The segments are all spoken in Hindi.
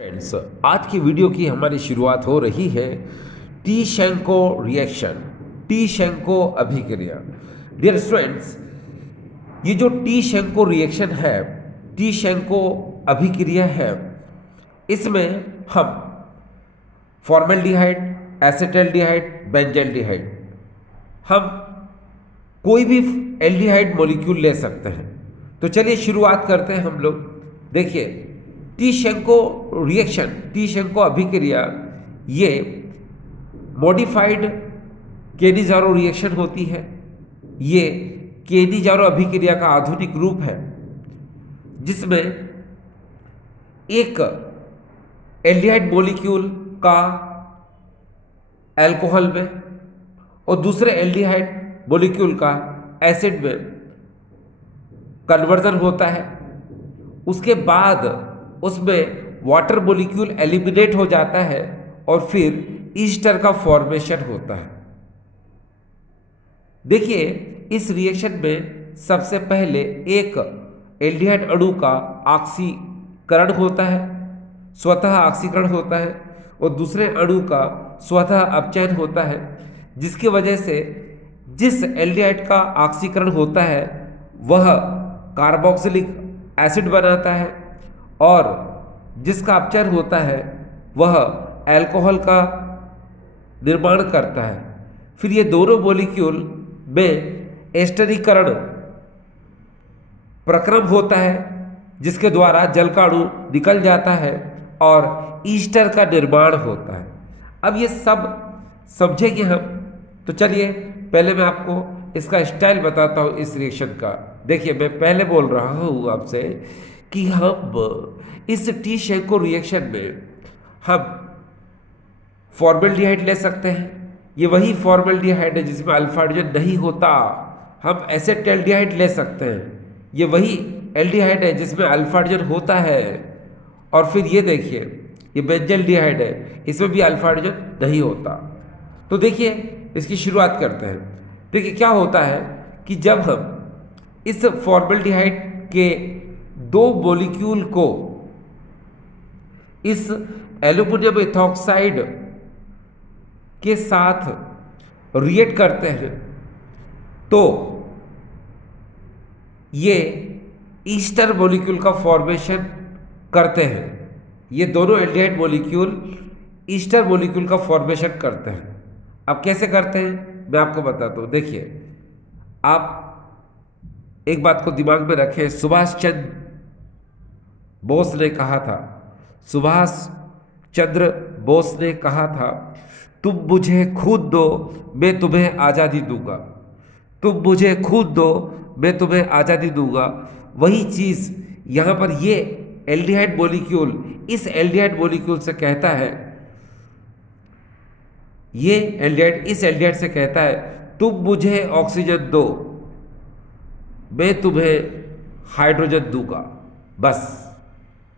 फ्रेंड्स, आज की वीडियो की हमारी शुरुआत हो रही है टी शेंको रिएक्शन, टी शेंको अभिक्रिया। डियर स्टूडेंट्स, ये जो टी शेंको रिएक्शन है, टी शेंको अभिक्रिया है, इसमें हम फॉर्मेल्डिहाइड, एसिटल्डिहाइड, बेंजल्डिहाइड, हम कोई भी एल्डिहाइड मॉलिक्यूल ले सकते हैं। तो चलिए शुरुआत करते हैं हम लोग। देखिए, टी शेंको रिएक्शन, टी शेंको अभिक्रिया, ये मॉडिफाइड केनिजारो रिएक्शन होती है। ये केनिजारो अभिक्रिया का आधुनिक रूप है, जिसमें एक एल्डिहाइड मॉलिक्यूल का अल्कोहल में और दूसरे एल्डिहाइड मॉलिक्यूल का एसिड में कन्वर्जन होता है। उसके बाद उसमें वाटर मॉलिक्यूल एलिमिनेट हो जाता है और फिर ईस्टर का फॉर्मेशन होता है। देखिए, इस रिएक्शन में सबसे पहले एक एल्डिहाइड अणु का ऑक्सीकरण होता है, स्वतः ऑक्सीकरण होता है, और दूसरे अणु का स्वतः अपचयन होता है, जिसकी वजह से जिस एल्डिहाइड का ऑक्सीकरण होता है वह कार्बोक्सिलिक एसिड बनाता है, और जिसका अपचयन होता है वह अल्कोहल का निर्माण करता है। फिर ये दोनों मॉलिक्यूल में एस्टरीकरण प्रक्रम होता है, जिसके द्वारा जल का अणु निकल जाता है और ईस्टर का निर्माण होता है। अब ये सब समझेंगे हम, तो चलिए पहले मैं आपको इसका स्टाइल बताता हूँ इस रिएक्शन का। देखिए, मैं पहले बोल रहा हूँ आपसे कि हम इस टी शेंको रिएक्शन में हम फॉर्मेल्डिहाइड ले सकते हैं। ये वही फॉर्मेल्डिहाइड है जिसमें अल्फा हाइड्रोजन नहीं होता। हम एसेटल्डिहाइड ले सकते हैं, ये वही एल्डिहाइड है जिसमें अल्फा हाइड्रोजन होता है। और फिर ये देखिए, ये बेंजल्डिहाइड है, इसमें भी अल्फा हाइड्रोजन नहीं होता। तो देखिए, इसकी शुरुआत करते हैं। देखिए क्या होता है कि जब हम इस फॉर्मेल्डिहाइड के दो मॉलिक्यूल को इस एल्यूमिनियम इथॉक्साइड के साथ रिएक्ट करते हैं तो ये ईस्टर मॉलिक्यूल का फॉर्मेशन करते हैं। ये दोनों एल्डिहाइड मॉलिक्यूल ईस्टर मॉलिक्यूल का फॉर्मेशन करते हैं। अब कैसे करते हैं मैं आपको बताता हूँ। देखिए, आप एक बात को दिमाग में रखें। सुभाष चंद्र बोस ने कहा था, सुभाष चंद्र बोस ने कहा था, तुम मुझे खून दो मैं तुम्हें आज़ादी दूंगा। तुम मुझे खून दो मैं तुम्हें आज़ादी दूंगा। वही चीज़ यहाँ पर ये एल्डिहाइड मॉलिक्यूल इस एल्डिहाइड मॉलिक्यूल से कहता है, ये एल्डिहाइड इस एल्डिहाइड से कहता है, तुम मुझे ऑक्सीजन दो मैं तुम्हें हाइड्रोजन दूंगा। बस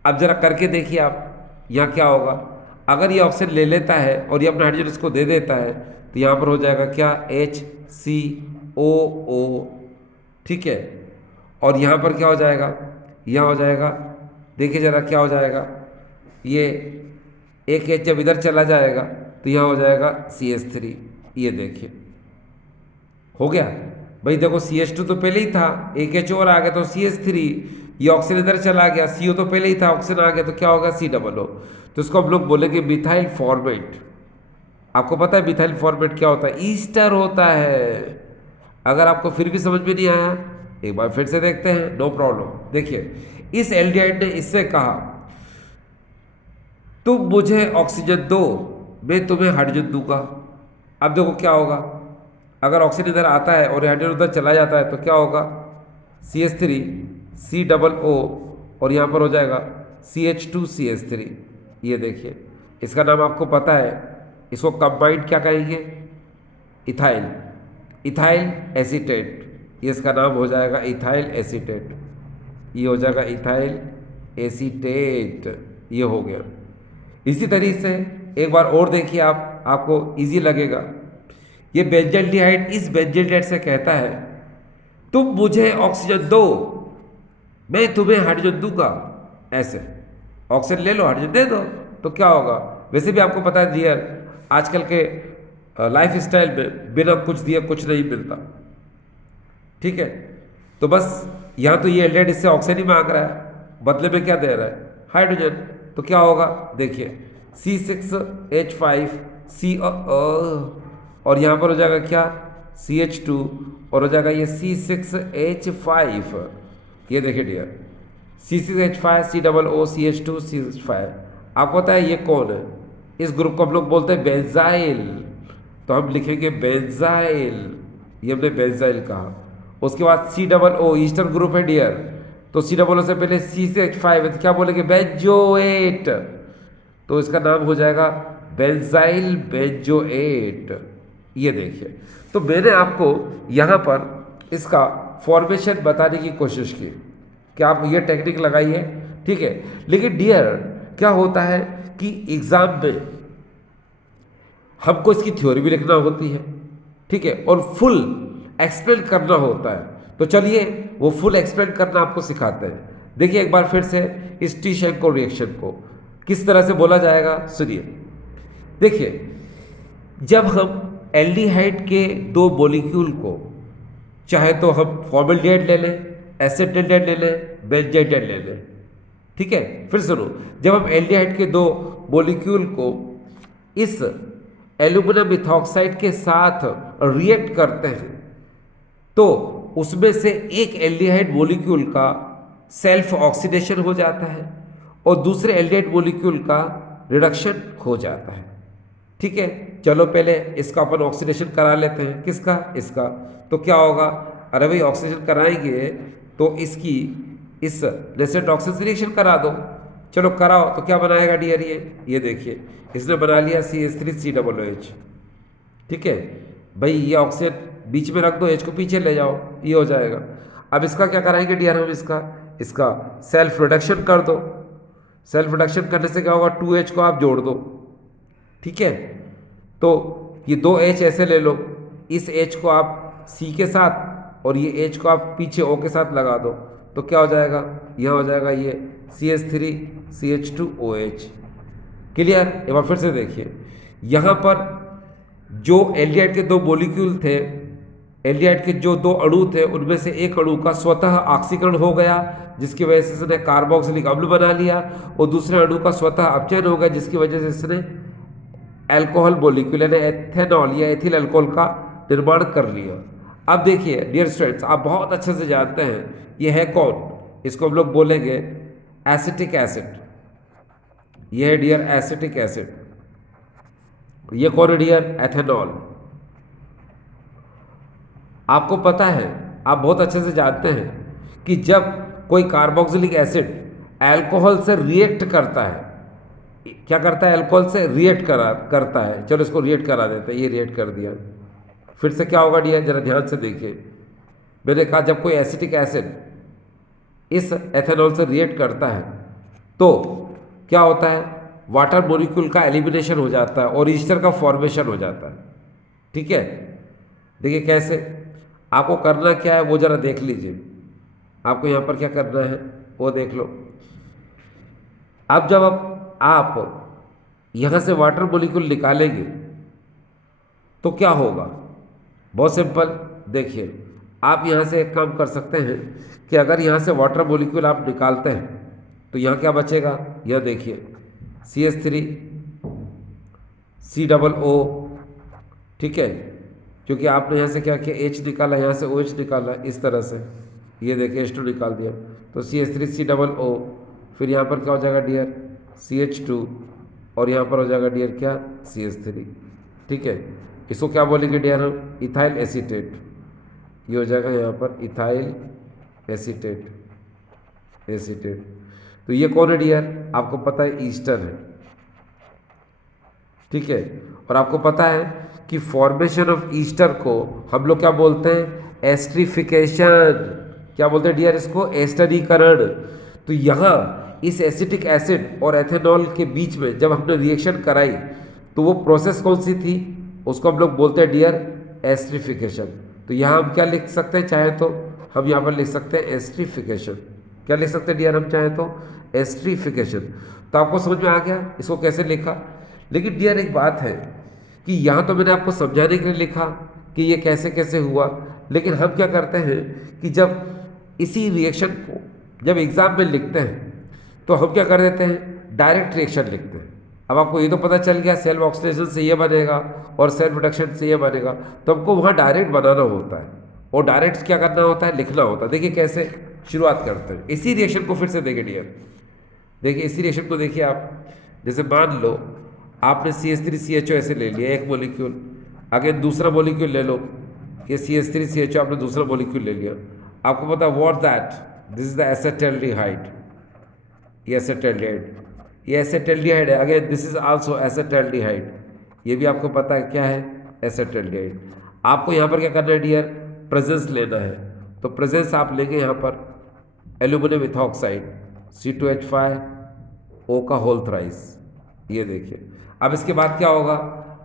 अब जरा करके देखिए आप, यहाँ क्या होगा। अगर ये ऑक्सीजन ले लेता है और ये अपना हाइड्रोजन इसको दे देता है तो यहाँ पर हो जाएगा क्या, HCOO, ठीक है। और यहाँ पर क्या हो जाएगा, यहाँ हो जाएगा, देखिए जरा क्या हो जाएगा, ये एक H जब इधर चला जाएगा तो यहाँ हो जाएगा CH3। ये देखिए हो गया भाई। देखो CH2 तो पहले ही था, एक H और आ गया तो CH3, ये ऑक्सीजन इधर चला गया, CO तो पहले ही था, ऑक्सीजन आ गया तो क्या होगा, COO। तो इसको हम लोग बोलेंगे मिथाइल फॉर्मेट। आपको पता है मिथाइल फॉर्मेट क्या होता है, ईस्टर होता है। अगर आपको फिर भी समझ में नहीं आया, एक बार फिर से देखते हैं, नो प्रॉब्लम। देखिए, इस एल्डिहाइड ने इससे कहा, तुम मुझे ऑक्सीजन दो मैं तुम्हें हाइड्रोजन दूंगा। अब देखो क्या होगा, अगर ऑक्सीजन इधर आता है और हाइड्रोजन उधर चला जाता है तो क्या होगा, CH3 COO, और यहाँ पर हो जाएगा CH2 CH3। ये देखिए, इसका नाम आपको पता है, इसको कंबाइंड क्या कहेंगे, इथाइल, इथाइल एसीटेट। ये इसका नाम हो जाएगा इथाइल एसीटेट। ये हो जाएगा इथाइल एसीटेट। ये हो गया। इसी तरीके से एक बार और देखिए आप, आपको इजी लगेगा। ये बेंजल्डिहाइड इस बेंजल्डिहाइड से कहता है, तुम मुझे ऑक्सीजन दो मैं तुम्हें हाइड्रोजन दूंगा। ऐसे ऑक्सीजन ले लो, हाइड्रोजन दे दो, तो क्या होगा। वैसे भी आपको पता है डियर, आजकल के लाइफ स्टाइल में बिना कुछ दिए कुछ नहीं मिलता, ठीक है। तो बस यहाँ तो ये एल्डिहाइड इससे ऑक्सीजन ही मांग रहा है, बदले में क्या दे रहा है, हाइड्रोजन। तो क्या होगा देखिए, C6H5 और यहाँ पर हो जाएगा क्या, CH2, और हो जाएगा ये C6H5। ये देखिए डियर, C6H5 COOCH2CH5। आपको पता है ये कौन है, इस ग्रुप को हम लोग बोलते हैं बेंजाइल। तो हम लिखेंगे बेंजाइल, ये हमने बेंजाइल कहा। उसके बाद COO ईस्टर्न ग्रुप है डियर, तो COO से पहले C6H5 है, तो क्या बोलेंगे, बेंजोएट। तो इसका नाम हो जाएगा बेंजाइल बेंजोएट। ये देखिए, तो मैंने आपको यहाँ पर इसका फॉर्मेशन बताने की कोशिश की कि आप ये टेक्निक लगाइए, ठीक है। लेकिन डियर क्या होता है कि एग्जाम में हमको इसकी थ्योरी भी लिखना होती है, ठीक है, और फुल एक्सप्लेन करना होता है। तो चलिए वो फुल एक्सप्लेन करना आपको सिखाते हैं। देखिए एक बार फिर से इस टी शेंको रिएक्शन को किस तरह से बोला जाएगा, सुनिए। देखिए, जब हम एल्डिहाइड के दो मॉलिक्यूल को, चाहे तो हम फॉर्मल्डिहाइड ले लें, एसिटाल्डिहाइड ले लें, बेंजाइड ले लें, ठीक है। फिर सुनो, जब हम एल्डिहाइड के दो मॉलिक्यूल को इस एल्यूमिनियम इथॉक्साइड के साथ रिएक्ट करते हैं, तो उसमें से एक एल्डिहाइड मॉलिक्यूल का सेल्फ ऑक्सीडेशन हो जाता है और दूसरे एल्डिहाइड मॉलिक्यूल का रिडक्शन हो जाता है, ठीक है। चलो पहले इसका अपन ऑक्सीडेशन करा लेते हैं, किसका, इसका। तो क्या होगा, अरे भाई ऑक्सीडेशन कराएंगे तो इसकी इस लेसर टॉक्सिन से रिएक्शन करा दो। चलो कराओ, तो क्या बनाएगा डियर, ये देखिए, इसने बना लिया CH3COOH, ठीक है। भाई ये ऑक्सीजन बीच में रख दो, H को पीछे ले जाओ, ये हो जाएगा। अब इसका क्या कराएंगे डियर हम, इसका सेल्फ रिडक्शन कर दो। सेल्फ रिडक्शन करने से क्या होगा, 2H को आप जोड़ दो, ठीक है। तो ये 2H ऐसे ले लो, इस H को आप C के साथ और ये H को आप पीछे O के साथ लगा दो, तो क्या हो जाएगा, यह हो जाएगा ये CH3CH2OH। क्लियर। एक बार फिर से देखिए, यहाँ पर जो एल्डिहाइड के दो मॉलिक्यूल थे, एल्डिहाइड के जो दो अणु थे, उनमें से एक अणु का स्वतः ऑक्सीकरण हो गया, जिसकी वजह से इसने कार्बोक्सिलिक अम्ल बना लिया, और दूसरे अणु का स्वतः अपचयन हो गया, जिसकी वजह से इसने अल्कोहल मॉलिक्यूल यानी एथेनॉल या एथिल अल्कोहल का निर्माण कर लिया। अब देखिए डियर स्टूडेंट्स, आप बहुत अच्छे से जानते हैं ये है कौन, इसको हम लोग बोलेंगे एसिटिक एसिड। ये है डियर एसिटिक एसिड। ये कौन है डियर, एथेनॉल। आपको पता है, आप बहुत अच्छे से जानते हैं कि जब कोई कार्बोक्सिलिक एसिड अल्कोहल से रिएक्ट करता है, क्या करता है, अल्कोहल से रिएक्ट करता है। चलो इसको रिएक्ट करा देते हैं, ये रिएक्ट कर दिया। फिर से क्या होगा डियर, जरा ध्यान से देखिए। मैंने कहा जब कोई एसिटिक एसिड इस एथेनॉल से रिएक्ट करता है तो क्या होता है, वाटर मॉलिक्यूल का एलिमिनेशन हो जाता है और ईस्टर का फॉर्मेशन हो जाता है, ठीक है। देखिए कैसे, आपको करना क्या है वो जरा देख लीजिए। आपको यहाँ पर क्या करना है वो देख लो। अब जब आप यहाँ से वाटर मॉलिक्यूल निकालेंगे तो क्या होगा, बहुत सिंपल। देखिए आप यहाँ से एक काम कर सकते हैं कि अगर यहाँ से वाटर मॉलिक्यूल आप निकालते हैं तो यहाँ क्या बचेगा, यह देखिए CH3COO, ठीक है। क्योंकि आपने यहाँ से क्या किया, H निकाला, यहाँ से OH निकाला, इस तरह से ये देखिए H2 निकाल दिया, तो CH3COO। फिर यहाँ पर क्या हो जाएगा डियर, CH2, और यहाँ पर हो जाएगा डियर क्या, CH3, ठीक है। इसको क्या बोलेंगे डियर हम, इथाइल एसीटेट। ये हो जाएगा यहाँ पर इथाइल एसीटेट। तो ये कौन है डियर, आपको पता है ईस्टर है, ठीक है। और आपको पता है कि फॉर्मेशन ऑफ ईस्टर को हम लोग क्या बोलते हैं, एस्ट्रिफिकेशन। क्या बोलते हैं डियर इसको, एस्टरीकरण। तो यहाँ इस एसिटिक एसिड और एथेनॉल के बीच में जब हमने रिएक्शन कराई तो वो प्रोसेस कौन सी थी, उसको हम लोग बोलते हैं डियर एस्ट्रिफिकेशन। तो यहाँ हम क्या लिख सकते हैं, चाहे तो हम यहाँ पर लिख सकते हैं एस्ट्रिफिकेशन। क्या लिख सकते हैं डियर हम चाहे तो, एस्ट्रिफिकेशन। तो आपको समझ में आ गया इसको कैसे लिखा। लेकिन डियर एक बात है कि यहाँ तो मैंने आपको समझाने के लिए लिखा कि ये कैसे कैसे हुआ, लेकिन हम क्या करते हैं कि जब इसी रिएक्शन को जब एग्ज़ाम में लिखते हैं तो हम क्या कर देते हैं, डायरेक्ट रिएक्शन लिखते हैं। अब आपको ये तो पता चल गया सेल्फ ऑक्सीडेशन से ये बनेगा और सेल्फ रिडक्शन से ये बनेगा, तो हमको वहाँ डायरेक्ट बनाना होता है और डायरेक्ट क्या करना होता है, लिखना होता है। देखिए कैसे शुरुआत करते हैं इसी रिएक्शन को, फिर से देखिए डियर, देखिए इसी रिएक्शन को देखिए आप। जैसे मान लो आपने CH3CHO ऐसे ले लिया एक मॉलिक्यूल, आगे दूसरा मॉलिक्यूल ले लो कि CH3CHO आपने दूसरा मॉलिक्यूल ले लिया। आपको पता what that, this is the acetaldehyde, ये एसेटल्डिहाइड, ये एसेटल्डिहाइड है। Again this is also acetaldehyde, ये भी आपको पता है क्या है, एसेटल्डिहाइड। आपको यहाँ पर क्या करना है डियर, प्रेजेंस लेना है। तो प्रेजेंस आप लेंगे यहाँ पर एल्यूमिनियम इथॉक्साइड C2H5O का होल थ्राइस, ये देखिए। अब इसके बाद क्या होगा,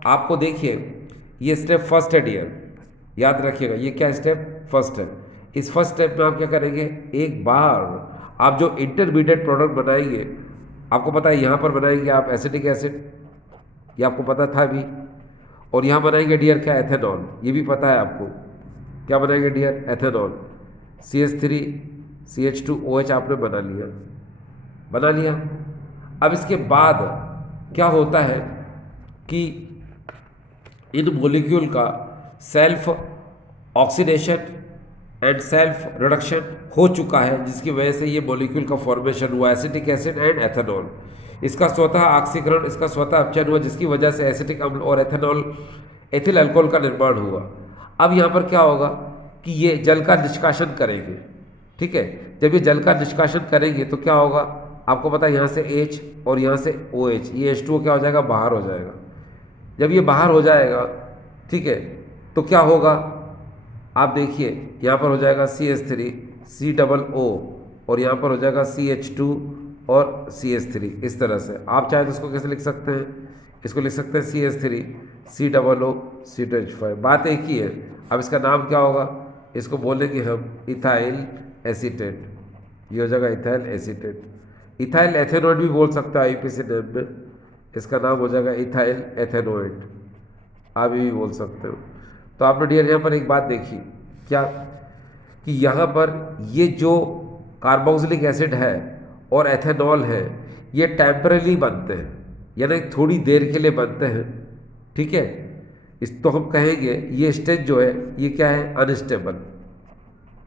आपको देखिए ये स्टेप फर्स्ट है डियर, याद रखिएगा ये क्या स्टेप फर्स्ट है। इस फर्स्ट स्टेप में आप क्या करेंगे, एक बार आप जो इंटरमीडिएट प्रोडक्ट बनाएंगे, आपको पता है यहाँ पर बनाएंगे आप एसिटिक एसिड, ये आपको पता था भी, और यहाँ बनाएंगे डियर क्या, एथेनॉल, ये भी पता है आपको। क्या बनाएंगे डियर, एथेनॉल। CH3CH2OH आपने बना लिया। अब इसके बाद क्या होता है कि इन मॉलिक्यूल का self oxidation and self reduction हो चुका है, जिसकी वजह से ये मॉलिक्यूल का फॉर्मेशन हुआ एसिटिक एसिड एंड एथेनॉल। इसका स्वतः ऑक्सीकरण, इसका स्वतः अपचयन हुआ, जिसकी वजह से एसिटिक अम्ल और एथिल अल्कोहल का निर्माण हुआ। अब यहाँ पर क्या होगा कि ये जल का निष्कासन करेंगे, ठीक है। जब ये जल का निष्कासन करेंगे तो क्या होगा, आपको पता है यहाँ से H और यहाँ से OH, ये H2O क्या हो जाएगा, बाहर हो जाएगा। जब ये बाहर हो जाएगा, ठीक है, तो क्या होगा, आप देखिए यहाँ पर हो जाएगा CH3 COO और यहाँ पर हो जाएगा CH2 और CH3। इस तरह से आप चाहे तो इसको कैसे लिख सकते हैं, इसको लिख सकते हैं CH3 COO C2H5, बात एक ही है। अब इसका नाम क्या होगा, इसको बोलेंगे हम इथाइल एसीटेट, ये हो जाएगा इथाइल एसीटेट। इथाइल एथेनोइड भी बोल सकते हो IUPAC नेम में, इसका नाम हो जाएगा इथाइल एथेनोइड, आप भी बोल सकते हो। तो आपने डियर यहाँ पर एक बात देखी क्या, कि यहाँ पर ये जो कार्बोक्सिलिक एसिड है और एथेनॉल है, ये टेम्परेली बनते हैं, यानी थोड़ी देर के लिए बनते हैं, ठीक है। इस तो हम कहेंगे ये स्टेज जो है ये क्या है, अनस्टेबल।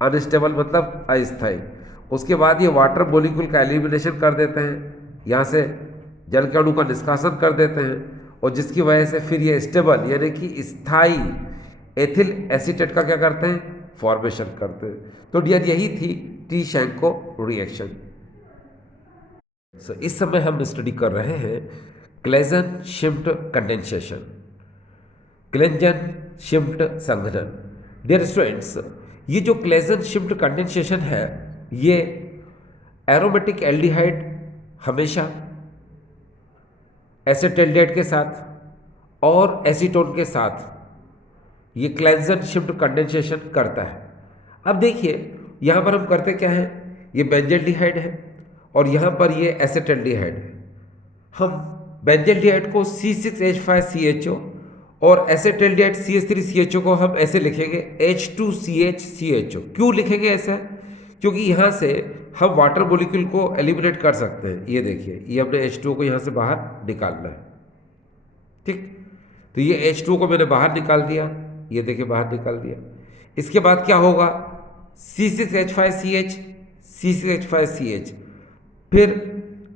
अनस्टेबल मतलब अस्थायी। उसके बाद ये वाटर मॉलिक्यूल का एलिमिनेशन कर देते हैं, यहाँ से जल के अणु का निष्कासन कर देते हैं, और जिसकी वजह से फिर ये स्टेबल यानी कि स्थायी एथिल एसीटेट का क्या करते हैं, फॉर्मेशन करते हैं। तो डियर यही थी टी-शैंको रिएक्शन। इस समय हम स्टडी कर रहे हैं क्लेजन-शिम्प्ट कंडेंसेशन, क्लेजन-शिम्प्ट संघनन। डियर स्टूडेंट्स, ये जो क्लेजन-शिम्प्ट कंडेंसेशन है, ये एरोमेटिक एल्डिहाइड हमेशा एसिटल्डिहाइड के साथ और एसीटोन के साथ ये क्लेजन-शिम्प्ट कंडेंसेशन करता है। अब देखिए यहाँ पर हम करते क्या है, ये बेंजल्डिहाइड है और यहाँ पर ये एसिटल्डिहाइड है। हम बेंजल्डिहाइड को C6H5CHO और एसिटल्डिहाइड CH3CHO को हम ऐसे लिखेंगे H2CHCHO। क्यों लिखेंगे ऐसा, क्योंकि यहाँ से हम वाटर मॉलिक्यूल को एलिमिनेट कर सकते हैं। ये देखिए ये हमने H2O को यहाँ से बाहर निकालना है, ठीक। तो ये H2O को मैंने बाहर निकाल दिया, ये देखिए बाहर निकाल दिया। इसके बाद क्या होगा, C6H5CH C6H5CH, फिर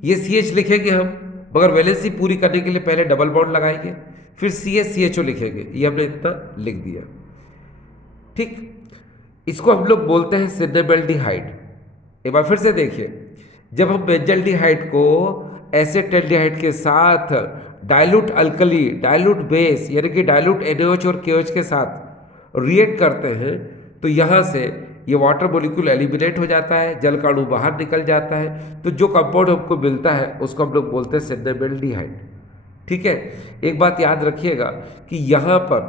ये CH लिखेंगे हम, मगर वैलेंसी पूरी करने के लिए पहले डबल बॉन्ड लगाएंगे, फिर CH-CHO लिखेंगे, ये हमने इतना लिख दिया, ठीक। इसको हम लोग बोलते हैं सिनेबल्डिहाइड। एक बार फिर से देखिए, जब हम बेंजल्डिहाइड को एसिटल्डिहाइड के साथ डाइल्यूट अल्कली, डाइल्यूट बेस यानी कि डाइल्यूट NaOH और KOH के साथ रिएक्ट करते हैं, तो यहाँ से ये वाटर मॉलिक्यूल एलिमिनेट हो जाता है, जल का अणु बाहर निकल जाता है, तो जो कंपाउंड हमको मिलता है उसको हम लोग बोलते हैं सिनेबल्डिहाइड, ठीक है। एक बात याद रखिएगा कि यहाँ पर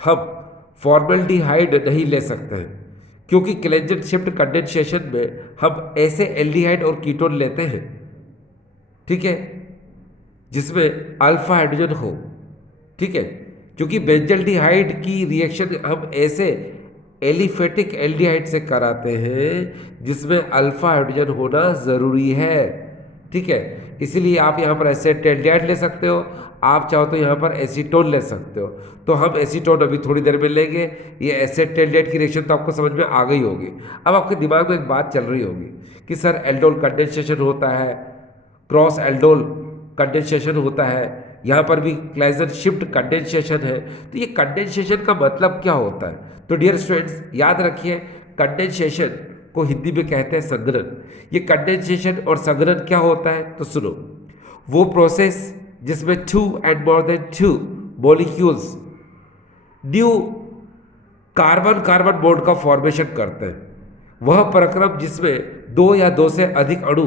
हम फॉर्मल्डिहाइड नहीं ले सकते हैं, क्योंकि क्लेजन-शिम्प्ट कंडेंसेशन में हम ऐसे एल्डिहाइड और कीटोन लेते हैं, ठीक है, जिसमें अल्फा हाइड्रोजन हो। ठीक है, क्योंकि बेंजल्डिहाइड की रिएक्शन हम ऐसे एलिफेटिक एल्डिहाइड से कराते हैं जिसमें अल्फा हाइड्रोजन होना ज़रूरी है। ठीक है, इसीलिए आप यहाँ पर एसेटेल्डिहाइड ले सकते हो, आप चाहो तो यहाँ पर एसीटोन ले सकते हो। तो हम एसीटोन अभी थोड़ी देर में लेंगे। ये एसेटेल्डिहाइड की रिएक्शन तो आपको समझ में आ गई होगी। अब आपके दिमाग में एक बात चल रही होगी कि सर एल्डोल कंडेंसेशन होता है, क्रॉस एल्डोल कंडेंसेशन होता है, यहाँ पर भी क्लाइजन शिफ्ट कंडेंसेशन है। तो ये कंडेंसेशन का मतलब क्या होता है? तो डियर स्टूडेंट्स याद रखिए, कंडेंसेशन को हिंदी में कहते हैं संघनन। ये कंडेंसेशन और संघनन क्या होता है तो सुनो। वो प्रोसेस जिसमें 2 and more than 2 molecules new carbon carbon bond का फॉर्मेशन करते हैं, वह प्रक्रम जिसमें 2 या 2 से अधिक अणु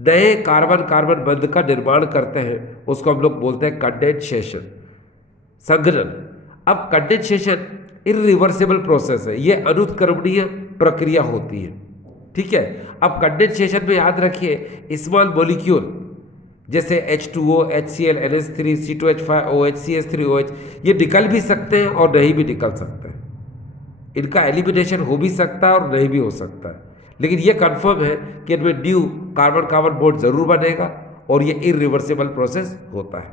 नए कार्बन कार्बन बंध का निर्माण करते हैं, उसको हम लोग बोलते हैं कंडेंसेशन, संघनन। अब कंडेंसेशन इरिवर्सिबल प्रोसेस है, ये अनुत्क्रमणीय प्रक्रिया होती है। ठीक है, अब कंडेंसेशन में याद रखिए स्मॉल मॉलिक्यूल जैसे H2O, HCl, NH3, C2H5OH, CH3OH ये निकल भी सकते हैं और नहीं भी निकल सकते हैं। इनका एलिमिनेशन हो भी सकता है और नहीं भी हो सकता है, लेकिन ये कंफर्म है कि इनमें न्यू कार्बन कार्बन बॉन्ड जरूर बनेगा और ये इरिवर्सिबल प्रोसेस होता है।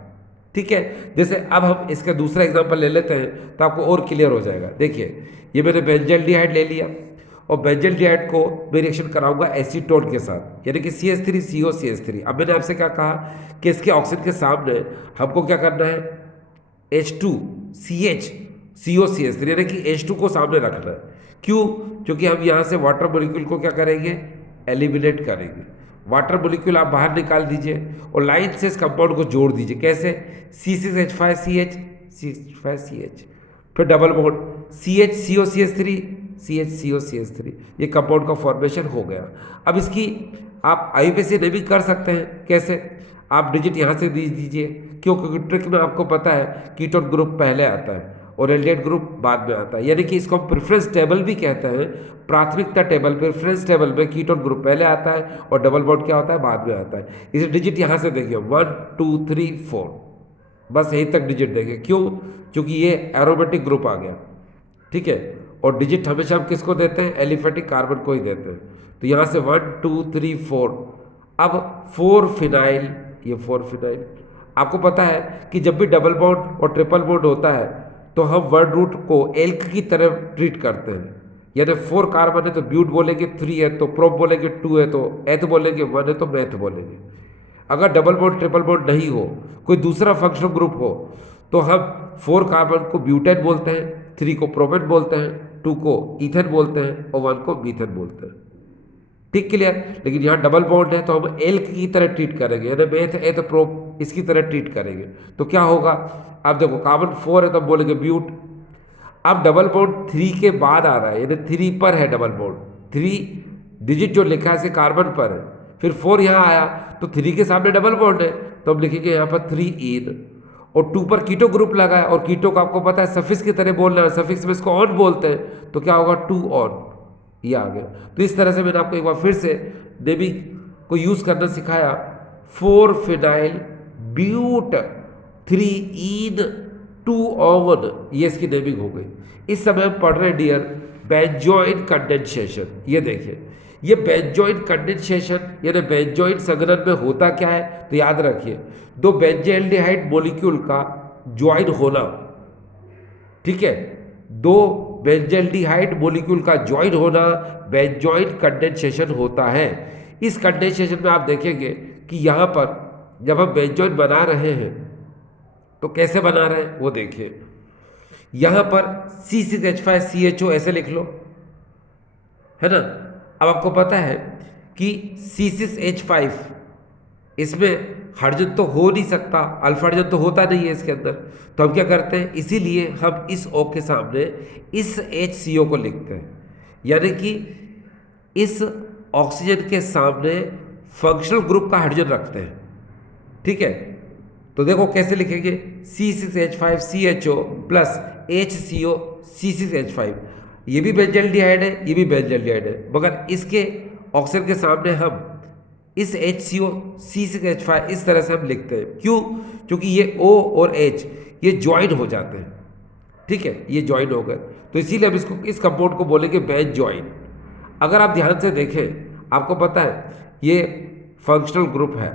ठीक है, जैसे अब हम इसका दूसरा एग्जांपल ले लेते हैं तो आपको और क्लियर हो जाएगा। देखिए, ये मैंने बेंजल्डिहाइड ले लिया और बेंजल्डिहाइड को मैं रिएक्शन कराऊंगा एसीटोन के साथ, यानी कि CH3CO CH3। अब मैंने आपसे क्या कहा कि इसके ऑक्सीजन के सामने हमको क्या करना है, H2CH यानी कि H2 को सामने रखना है। क्यों? क्योंकि हम यहाँ से वाटर मॉलिक्यूल को क्या करेंगे, एलिमिनेट करेंगे। वाटर मॉलिक्यूल आप बाहर निकाल दीजिए और लाइन से इस कंपाउंड को जोड़ दीजिए। कैसे? C6H5CH, C5CH, फिर डबल बॉन्ड CHCOCH3, CHCOCH3, ये कंपाउंड का फॉर्मेशन हो गया। अब इसकी आप आईयूपीएसी भी कर सकते हैं। कैसे? आप डिजिट यहाँ से दीजिए। क्यों? क्योंकि ट्रिक में आपको पता है कीटोन ग्रुप पहले आता है और एल्डिहाइड ग्रुप बाद में आता है, यानी कि इसको हम प्रेफरेंस टेबल भी कहते हैं। प्राथमिकता टेबल, प्रेफरेंस टेबल में कीटोन ग्रुप पहले आता है और डबल बॉन्ड क्या होता है, बाद में आता है। इसे डिजिट यहाँ से देखिए 1 2 3 4, बस यहीं तक डिजिट देंगे। क्यों? क्योंकि ये एरोमेटिक ग्रुप आ गया। ठीक है, और डिजिट हमेशा हम किसको देते हैं, एलिफेटिक कार्बन को ही देते हैं। तो यहाँ से 1 2 3 4, अब 4 फिनाइल, ये 4 फिनाइल। आपको पता है कि जब भी डबल बॉन्ड और ट्रिपल बॉन्ड होता है तो हम वर्ड रूट को एल्क की तरह ट्रीट करते हैं, यानी 4 कार्बन है तो ब्यूट बोलेंगे, 3 है तो प्रोप बोलेंगे, 2 है तो एथ बोलेंगे, 1 है तो मैथ बोलेंगे। अगर डबल बॉन्ड ट्रिपल बॉन्ड नहीं हो, कोई दूसरा फंक्शनल ग्रुप हो, तो हम 4 कार्बन को ब्यूटेन बोलते हैं, 3 को प्रोपेन बोलते हैं, 2 को ईथन बोलते हैं और 1 को मीथन बोलते हैं। ठीक, क्लियर? लेकिन यहाँ डबल बॉन्ड है तो हम एल्क की तरह ट्रीट करेंगे, यानी मैथ एथ प्रोप इसकी तरह ट्रीट करेंगे। तो क्या होगा, अब देखो कार्बन 4 है तो हम बोलेंगे ब्यूट। अब डबल बॉन्ड 3 के बाद आ रहा है, यानी 3 पर है डबल बॉन्ड, 3 डिजिट जो लिखा है से कार्बन पर है, फिर 4 यहाँ आया तो 3 के सामने डबल बॉन्ड है तो हम लिखेंगे यहाँ पर 3 ईन, और 2 पर कीटो ग्रुप लगा है और कीटो को आपको पता है सफिक्स की तरह बोलना है, सफिक्स में इसको ऑन बोलते हैं, तो क्या होगा 2 ऑन, ये आ गया। तो इस तरह से मैंने आपको एक बार फिर से नेमिंग को यूज़ करना सिखाया। 4 फिनाइल ब्यूट 3 ईन 2 ऑन, ये इसकी नेमिंग हो गई। इस समय हम पढ़ रहे हैं डियर बेंजोइन कंडेंसेशन। ये देखिए, ये बेंजोइन कंडेंसेशन यानी बेंजोइन संघनन में होता क्या है, तो याद रखिए 2 बेंजल्डिहाइड मॉलिक्यूल का ज्वाइन होना। ठीक है, 2 बेंजल्डिहाइड मॉलिक्यूल का ज्वाइन होना बेंजोइन कंडेंसेशन होता है। इस कंडेंसेशन में आप देखेंगे कि यहाँ पर जब हम बेंजोइन बना रहे हैं तो कैसे बना रहे हैं वो देखिए। यहाँ पर C6H5CHO ऐसे लिख लो, है ना। अब आपको पता है कि C6H5 इसमें हाइड्रोजन तो हो नहीं सकता, अल्फा हाइड्रोजन तो होता नहीं है इसके अंदर, तो हम क्या करते हैं, इसीलिए हम इस O के सामने इस HCO को लिखते हैं, यानी कि इस ऑक्सीजन के सामने फंक्शनल ग्रुप का हाइड्रोजन रखते हैं। ठीक है, तो देखो कैसे लिखेंगे, C6H5CHO प्लस HCO C6H5, ये भी बेंजल्डिहाइड है, ये भी बेंजल्डिहाइड है, मगर इसके ऑक्सीजन के सामने हम इस HCO C6H5 इस तरह से हम लिखते हैं। क्यों? क्योंकि ये O और H ये ज्वाइन हो जाते हैं, ठीक है, ये ज्वाइन हो गए, तो इसीलिए हम इसको इस कंपाउंड को बोलेंगे बेंज ज्वाइन। अगर आप ध्यान से देखें, आपको पता है ये फंक्शनल ग्रुप है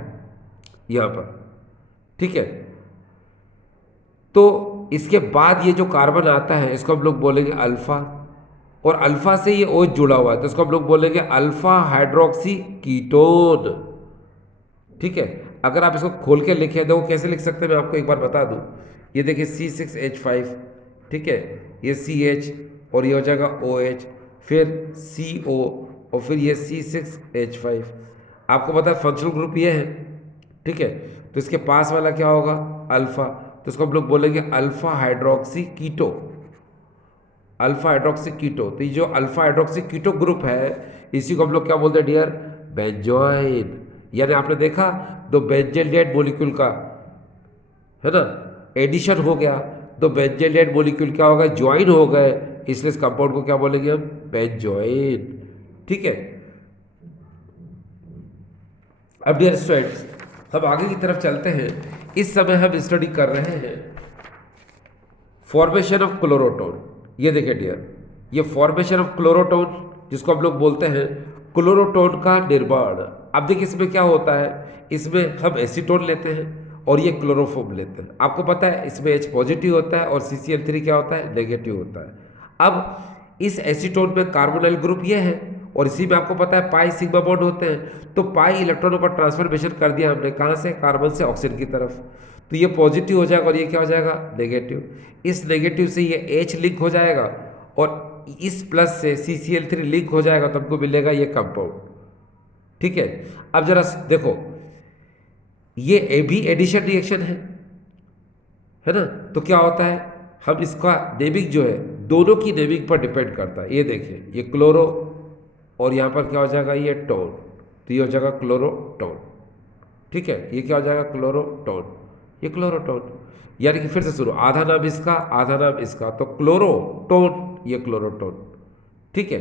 यहाँ पर, ठीक है। तो इसके बाद ये जो कार्बन आता है इसको हम लोग बोलेंगे अल्फा, और अल्फा से ये OH जुड़ा हुआ है तो इसको हम लोग बोलेंगे अल्फा हाइड्रोक्सी कीटोन, ठीक है। अगर आप इसको खोल के लिखे देखो कैसे लिख सकते हैं, मैं आपको एक बार बता दूं। ये देखिए C6H5, ठीक है, ये CH और ये हो जाएगा OH, फिर CO और फिर ये C6H5। आपको पता है फंक्शनल ग्रुप ये है, ठीक है। तो इसके पास वाला क्या होगा? अल्फा, तो इसको हम लोग बोलेंगे अल्फा हाइड्रोक्सी कीटो, अल्फा हाइड्रोक्सी कीटो। तो ये जो अल्फा हाइड्रोक्सी कीटो ग्रुप है इसी को हम लोग क्या बोलते हैं डियर? बेंजोइन। यानी आपने देखा दो बेंजेल डेड मॉलिक्यूल का, है ना, एडिशन हो गया, तो बेंजेल डेड मॉलिक्यूल क्या हो गए? ज्वाइन हो गए, इसलिए इस कंपाउंड को क्या बोलेंगे हम? बेंजोइन, ठीक है। अब डियर स्टूडेंट्स हम आगे की तरफ चलते हैं। इस समय हम स्टडी कर रहे हैं फॉर्मेशन ऑफ क्लोरोटोन। ये देखिए डियर, ये फॉर्मेशन ऑफ क्लोरोटोन जिसको हम लोग बोलते हैं क्लोरोटोन का निर्माण। अब देखिए इसमें क्या होता है, इसमें हम एसीटोन लेते हैं और ये क्लोरोफॉर्म लेते हैं। आपको पता है इसमें H पॉजिटिव होता है और CCl3 क्या होता है? नेगेटिव होता है। अब इस एसीटोन में कार्बोनाइल ग्रुप ये है और इसी में आपको पता है पाई सिग्मा बॉन्ड होते हैं, तो पाई इलेक्ट्रॉनों का ट्रांसफॉर्मेशन कर दिया हमने, कहाँ से? कार्बन से ऑक्सीजन की तरफ, तो ये पॉजिटिव हो जाएगा और ये क्या हो जाएगा? नेगेटिव। इस नेगेटिव से ये H लिंक हो जाएगा और इस प्लस से CCl3 लिंक हो जाएगा, तो हमको मिलेगा ये कंपाउंड, ठीक है। अब जरा देखो, ये भी एडिशन रिएक्शन है ना, तो क्या होता है, हम इसका नेमिंग जो है दोनों की नेमिंग पर डिपेंड करता है। ये देखिए ये क्लोरो और यहाँ पर क्या हो जाएगा? ये टोन, तो ये हो जाएगा क्लोरोटोन, ठीक है। ये क्या हो जाएगा? क्लोरोटोन, ये क्लोरोटोन। यानी कि फिर से सुनो, आधा नाम इसका आधा नाम इसका, तो क्लोरोटोन, ये क्लोरोटोन, ठीक है।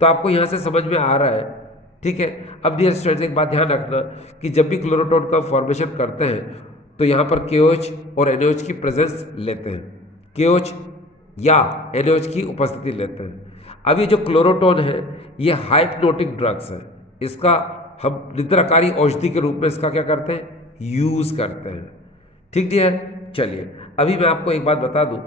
तो आपको यहाँ से समझ में आ रहा है, ठीक है। अब डियर स्टूडेंट्स एक बात ध्यान रखना कि जब भी क्लोरोटोन का फॉर्मेशन करते हैं तो यहाँ पर KOH और NaOH की प्रेजेंस लेते हैं, KOH या NaOH की उपस्थिति लेते हैं। अब ये जो क्लोरोटोन है ये हाइप्नोटिक ड्रग्स है, इसका हम निद्राकारी औषधि के रूप में इसका क्या करते हैं? यूज़ करते हैं, ठीक डियर। चलिए अभी मैं आपको एक बात बता दूं